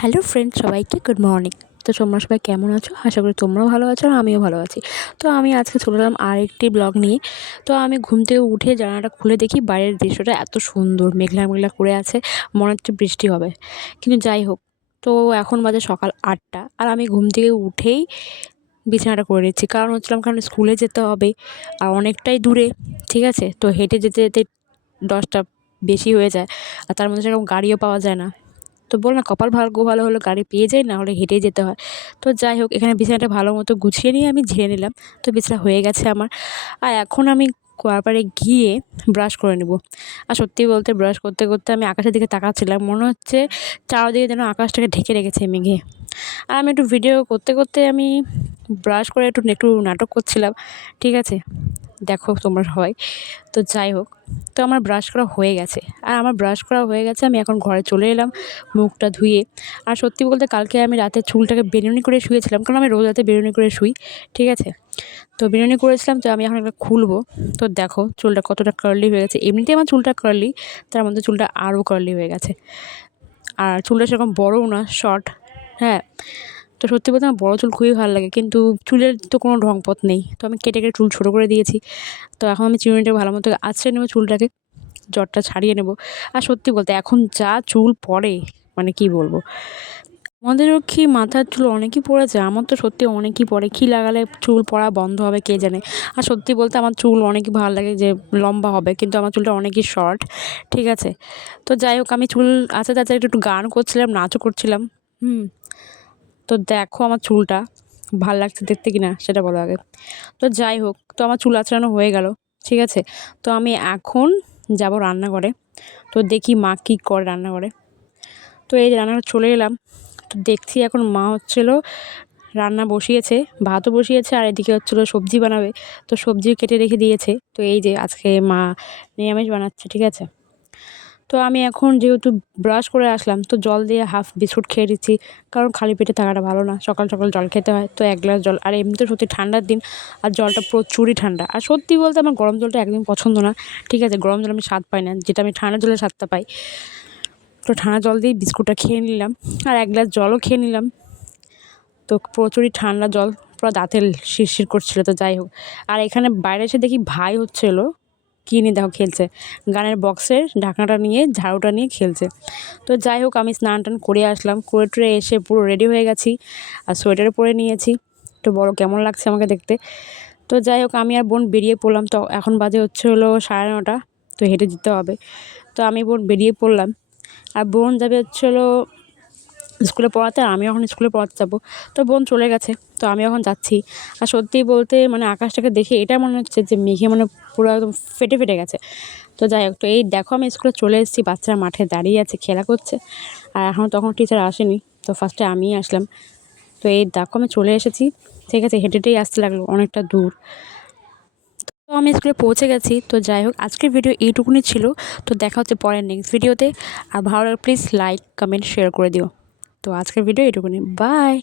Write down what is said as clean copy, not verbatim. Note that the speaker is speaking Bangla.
হ্যালো ফ্রেন্ড, সবাইকে গুড মর্নিং। তো তোমরা সবাই কেমন আছো? আশা করি তোমরাও ভালো আছো আর আমিও ভালো আছি। তো আমি আজকে চলে এলাম আরেকটি ব্লগ নিয়ে। তো আমি ঘুম থেকে উঠে জানালাটা খুলে দেখি বাইরের দৃশ্যটা এত সুন্দর, মেঘলা মেঘলা করে আছে, মনে হচ্ছে বৃষ্টি হবে। কিন্তু যাই হোক, তো এখন বাজে সকাল 8টা আর আমি ঘুম থেকে উঠেই বিছানাটা করে নিচ্ছি। কারণ স্কুলে যেতে হবে আর অনেকটাই দূরে, ঠিক আছে? তো হেঁটে যেতে যেতে 10টা বেশি হয়ে যায় আর তার মধ্যে সেরকম গাড়িও পাওয়া যায় না। তো বল না, কপাল ভাগ্য ভালো হলো গাড়ি পেয়ে যাই, না হলে হেঁটেই যেতে হয়। তো যাই হোক, এখানে বিছানাটা ভালো মতো গুছিয়ে নিয়ে আমি ঝেড়ে নিলাম। তো বিছানা হয়ে গেছে আমার। আর এখন আমি তারপরে গিয়ে ব্রাশ করে নেব। আর সত্যি বলতে ব্রাশ করতে করতে আমি আকাশের দিকে তাকাচ্ছিলাম, মনে হচ্ছে চারদিকে যেন আকাশটাকে ঢেকে রেখেছে মেঘে। আর আমি একটু ভিডিও করতে করতে আমি ব্রাশ করে একটু একটু নাটক করছিলাম, ঠিক আছে? দেখো তোমরা সবাই। তো যাই হোক, তো আমার ব্রাশ করা হয়ে গেছে। আমি এখন ঘরে চলে এলাম মুখটা ধুয়ে। আর সত্যি বলতে কালকে আমি রাতে চুলটাকে বেনুনি করে শুয়েছিলাম, কারণ আমি রোজ রাতে বেনুনি করে শুই, ঠিক আছে? তো বেনুনি করেছিলাম, তো আমি এখন একটা খুলবো। তো দেখো চুলটা কতটা কার্লি হয়ে গেছে। এমনিতেই আমার চুলটা কার্লি, তার মধ্যে চুলটা আরও কার্লি হয়ে গেছে। আর চুলটা সেরকম বড়ও না, শর্ট। হ্যাঁ, তো সত্যি বলতে আমার বড় চুল খুবই ভালো লাগে, কিন্তু চুলের তো কোনো ঢংপথ নেই। তো আমি কেটে কেটে চুল ছোটো করে দিয়েছি। তো এখন আমি চিরুনিটা ভালো মতো আঁচড়ে নেবো চুলটাকে, জটটা ছাড়িয়ে নেব। আর সত্যি বলতে এখন যা চুল পড়ে, মানে কি বলবো, আমাদেরও কি মাথার চুল অনেকই পড়েছে। আমার তো সত্যি অনেকই পড়ে, কী লাগালে চুল পড়া বন্ধ হবে কে জানে। আর সত্যি বলতে আমার চুল অনেকই ভালো লাগে যে লম্বা হবে, কিন্তু আমার চুলটা অনেকই শর্ট, ঠিক আছে? তো যাই হোক, আমি চুল আস্তে আস্তে একটু একটু গান করছিলাম, নাচও করছিলাম। তো দেখো আমার চুলটা ভাল লাগছে দেখতে কিনা সেটা বলো আগে। তো যাই হোক, তো আমার চুল আঁচড়ানো হয়ে গেল, ঠিক আছে? তো আমি এখন যাব রান্নাঘরে। তো দেখি মা কী করে রান্নাঘরে। তো এই যে রান্নাঘরে চলে এলাম। তো দেখছি এখন মা রান্না বসিয়েছে, ভাতও বসিয়েছে, আর এদিকে সবজি বানাবে। তো সবজি কেটে রেখে দিয়েছে। তো এই যে আজকে মা নিরামিষ বানাচ্ছে, ঠিক আছে? তো আমি এখন যেহেতু ব্রাশ করে আসলাম, তো জল দিয়ে হাফ বিস্কুট খেয়ে দিচ্ছি, কারণ খালি পেটে থাকাটা ভালো না। সকাল সকাল জল খেতে হয়, তো 1 গ্লাস জল। আর এমনিতে সত্যি ঠান্ডার দিন, আর জলটা প্রচুরই ঠান্ডা। আর সত্যি বলতে আমার গরম জলটা একদম পছন্দ না, ঠিক আছে? গরম জল আমি স্বাদ পাই না, যেটা আমি ঠান্ডা জলের স্বাদটা পাই। তো ঠান্ডা জল দিয়েই বিস্কুটটা খেয়ে নিলাম, আর 1 গ্লাস জলও খেয়ে নিলাম। তো প্রচুরই ঠান্ডা জল, পুরো দাঁতে শিরশির করছিল। তো যাই হোক, আর এখানে বাইরে এসে দেখি ভাই কী নিয়ে দেখো খেলছে, গানের বক্সের ঢাকনাটা নিয়ে, ঝাড়ুটা নিয়ে খেলছে। তো যাই হোক, আমি স্নান টান করে আসলাম, করে টরে এসে পুরো রেডি হয়ে গেছি, আর সোয়েটারও পরে নিয়েছি। তো বলো কেমন লাগছে আমাকে দেখতে? তো যাই হোক, আমি আর বোন বেরিয়ে পড়লাম। তো এখন বাজে 9:30। তো হেঁটে যেতে হবে। তো আমি বোন বেরিয়ে পড়লাম, আর বোন যাবে স্কুলে পড়াতে, আর আমিও এখন স্কুলে পড়াতে যাবো। তো বোন চলে গেছে, তো আমি এখন যাচ্ছি। আর সত্যিই বলতে মানে আকাশটাকে দেখে এটা মনে হচ্ছে যে মেঘে মানে পুরো একদম ফেটে ফেটে গেছে। তো যাই হোক, তো এই দেখো আমি স্কুলে চলে এসেছি, বাচ্চারা মাঠে দাঁড়িয়ে আছে, খেলা করছে। আর তখন টিচার আসেনি, তো ফার্স্টে আমিই আসলাম। তো এই দেখো আমি চলে এসেছি, ঠিক আছে? হেঁটে হেঁটেই আসতে লাগলো, অনেকটা দূর। তো আমি স্কুলে পৌঁছে গেছি। তো যাই হোক, আজকের ভিডিও এইটুকুনি ছিল। তো দেখা হচ্ছে পরের নেক্সট ভিডিওতে। আর ভালো লাগলে প্লিজ লাইক, কমেন্ট, শেয়ার করে দিও। তো আজকের ভিডিও এইটুকুনি, বাই।